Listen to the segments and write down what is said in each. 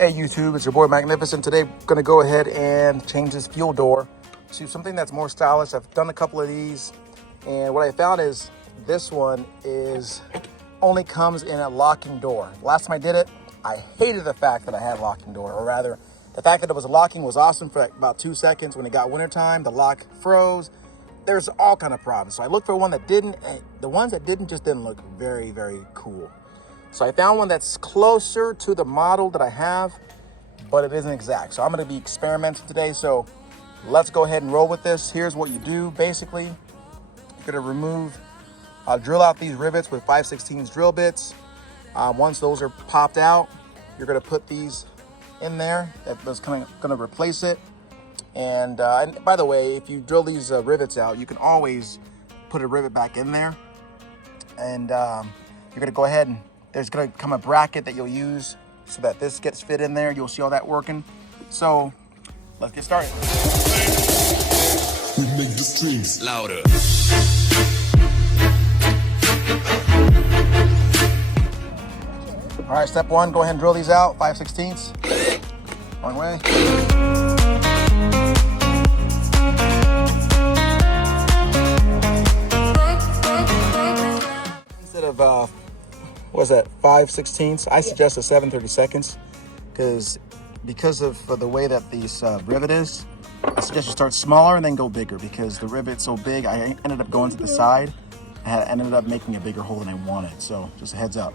Hey YouTube, it's your boy Magnificent. Today I'm gonna go ahead and change this fuel door to something that's more stylish. I've done a couple of these, and what I found is this one only comes in a locking door. Last time I did it, I hated the fact that I had a locking door, or rather, the fact that it was locking was awesome for like about 2 seconds. When it got wintertime, the lock froze. There's all kind of problems. So I looked for one that didn't, and the ones that didn't just didn't look very, very cool. So I found one that's closer to the model that I have, but it isn't exact. So I'm gonna be experimenting today. So let's go ahead and roll with this. Here's what you do. Basically, you're gonna drill out these rivets with 5/16 drill bits. Once those are popped out, you're gonna put these in there. That's gonna replace it. And by the way, if you drill these rivets out, you can always put a rivet back in there. And you're gonna go ahead and there's gonna come a bracket that you'll use so that this gets fit in there. You'll see all that working. So let's get started. We make the strings louder. All right, step one, go ahead and drill these out, 5/16. Wrong way. Instead of, what was that, 5/16? I suggest a 7/32 because of the way that these rivet is. I suggest you start smaller and then go bigger, because the rivet's so big, I ended up going to the side. I ended up making a bigger hole than I wanted. So just a heads up,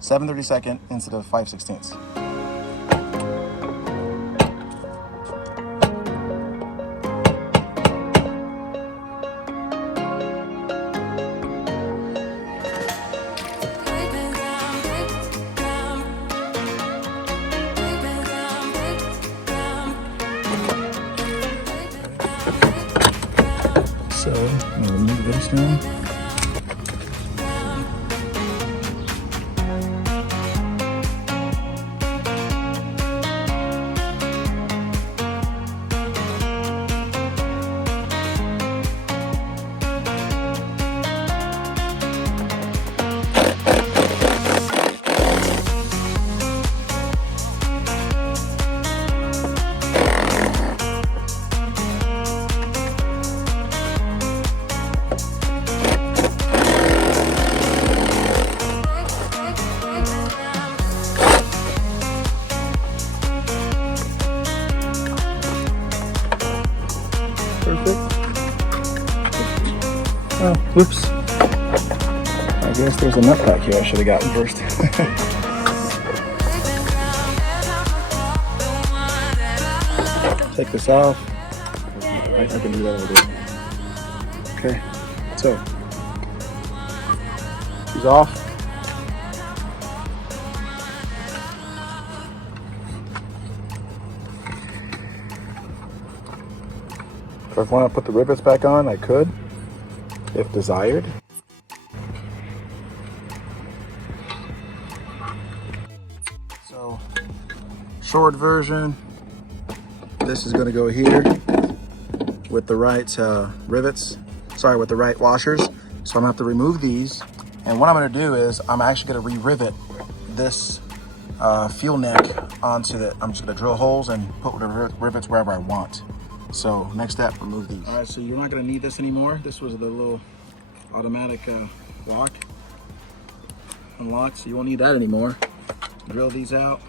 7/32 instead of 5/16. So I'm gonna remove this now. Oh, whoops. I guess there's a nut pack here I should have gotten first. Take this off. I can do that over there. Okay, so she's off. If I want to put the rivets back on, I could, if desired. So, short version, this is going to go here with the right with the right washers. So I'm going to have to remove these. And what I'm going to do is I'm actually going to re-rivet this fuel neck onto it. I'm just going to drill holes and put the rivets wherever I want. So next step, remove these. All right, so you're not gonna need this anymore. This was the little automatic lock, unlock, so you won't need that anymore. Drill these out.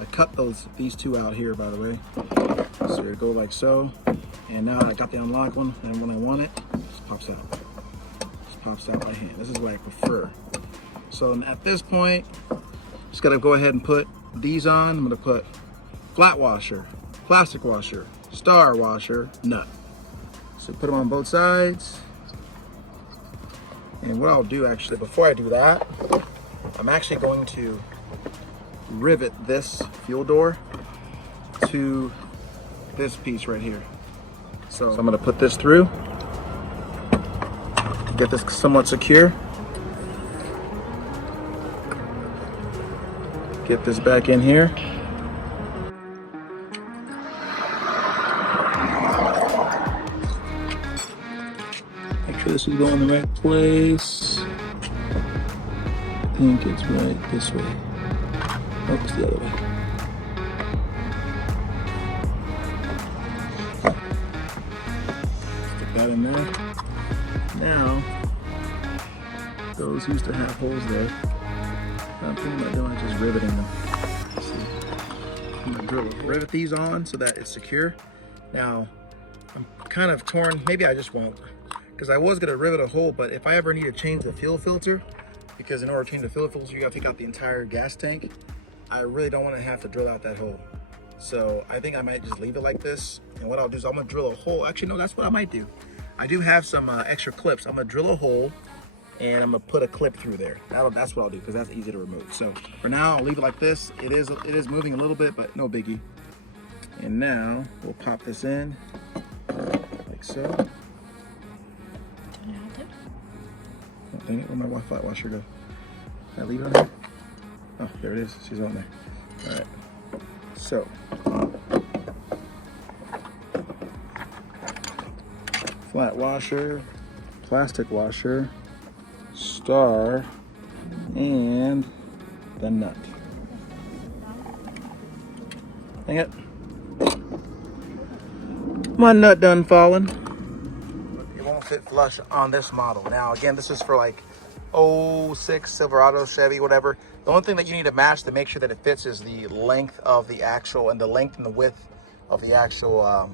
I cut these two out here, by the way. So you go like so. And now I got the unlock one, and when I want it, it just pops out. Just pops out by hand. This is what I prefer. So at this point, just gotta go ahead and put these on. I'm gonna put flat washer, plastic washer, star washer, nut. So put them on both sides. And what I'll do actually, before I do that, I'm actually going to rivet this fuel door to this piece right here. So I'm gonna put this through, get this somewhat secure. Get this back in here. Make sure this is going the right place. I think it's right this way. Oh, it's the other way. in there. Now, those used to have holes there. I'm thinking about doing is just riveting them. Let's see. I'm gonna rivet these on so that it's secure. Now, I'm kind of torn. Maybe I just won't, because I was gonna rivet a hole, but if I ever need to change the fuel filter, because in order to change the fuel filter, you gotta take out the entire gas tank. I really don't want to have to drill out that hole. So I think I might just leave it like this. And what I'll do is I'm gonna drill a hole. Actually, no, that's what I might do. I do have some extra clips. I'm gonna drill a hole and I'm gonna put a clip through there. That's what I'll do, because that's easy to remove. So for now, I'll leave it like this. It is moving a little bit, but no biggie. And now we'll pop this in like so. Oh, dang it, where'd my flat washer go? Can I leave it on here? Oh, there it is. She's on there. All right. So. Flat washer, plastic washer, star, and the nut. Dang it. My nut done falling. It won't fit flush on this model. Now, again, this is for like 06 Silverado, Chevy, whatever. The only thing that you need to match to make sure that it fits is the length of the actual, and the length and the width of the actual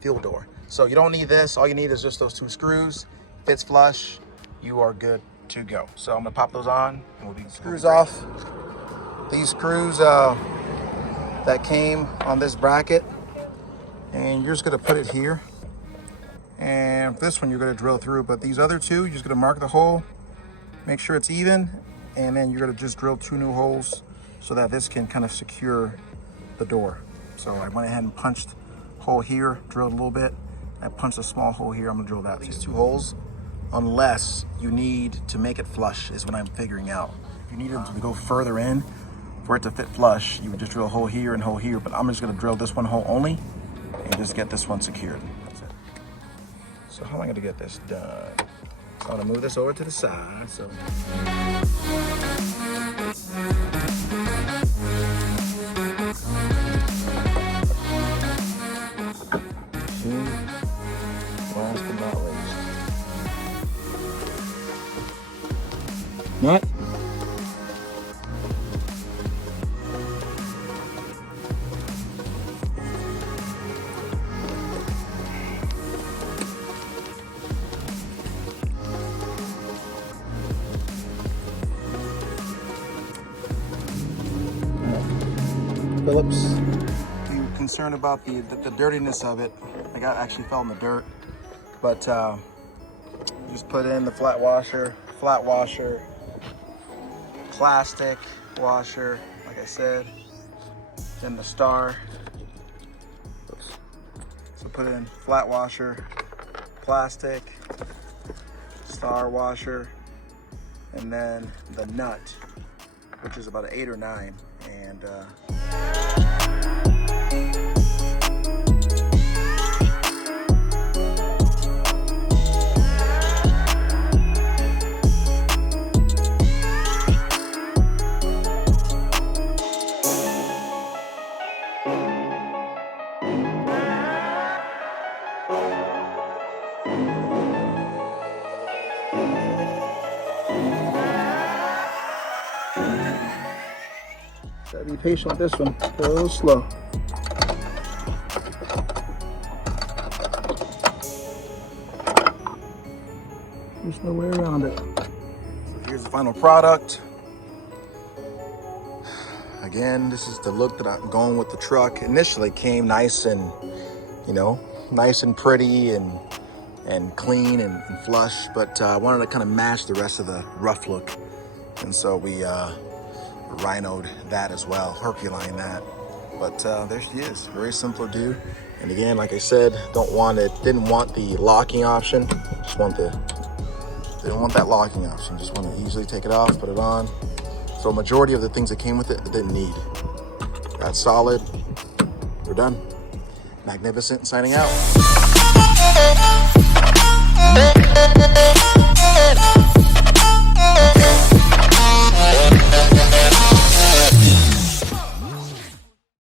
fuel door. So you don't need this. All you need is just those 2 screws. Fits flush. You are good to go. So I'm gonna pop those on and we'll be screws off. These screws that came on this bracket, and you're just gonna put it here. And this one you're gonna drill through, but these other 2, you're just gonna mark the hole, make sure it's even, and then you're gonna just drill 2 new holes so that this can kind of secure the door. So I went ahead and punched a hole here, drilled a little bit. I punched a small hole here. I'm gonna drill that. These 2 holes, unless you need to make it flush, is what I'm figuring out. If you needed to go further in for it to fit flush, you would just drill a hole here and hole here, but I'm just gonna drill this one hole only and just get this one secured. That's it. So how am I gonna get this done? So I'm gonna move this over to the side. So. Last but not least. Nut. Phillips. You're concerned about the dirtiness of it. I actually fell in the dirt, but just put in the flat washer, plastic washer, like I said, then the star. Oops. So put in flat washer, plastic, star washer, and then the nut, which is about an 8 or 9, and gotta be patient with this one. Go a little slow. There's no way around it. So here's the final product. Again, this is the look that I'm going with the truck. Initially came nice and, nice and pretty and clean and flush, but I wanted to kind of match the rest of the rough look. And so we rhinoed that as well, Herculine that. But there she is, very simple to do. And again, like I said, didn't want the locking option. Didn't want that locking option. Just want to easily take it off, put it on. So majority of the things that came with it, I didn't need. That's solid. We're done. Magnificent, signing out.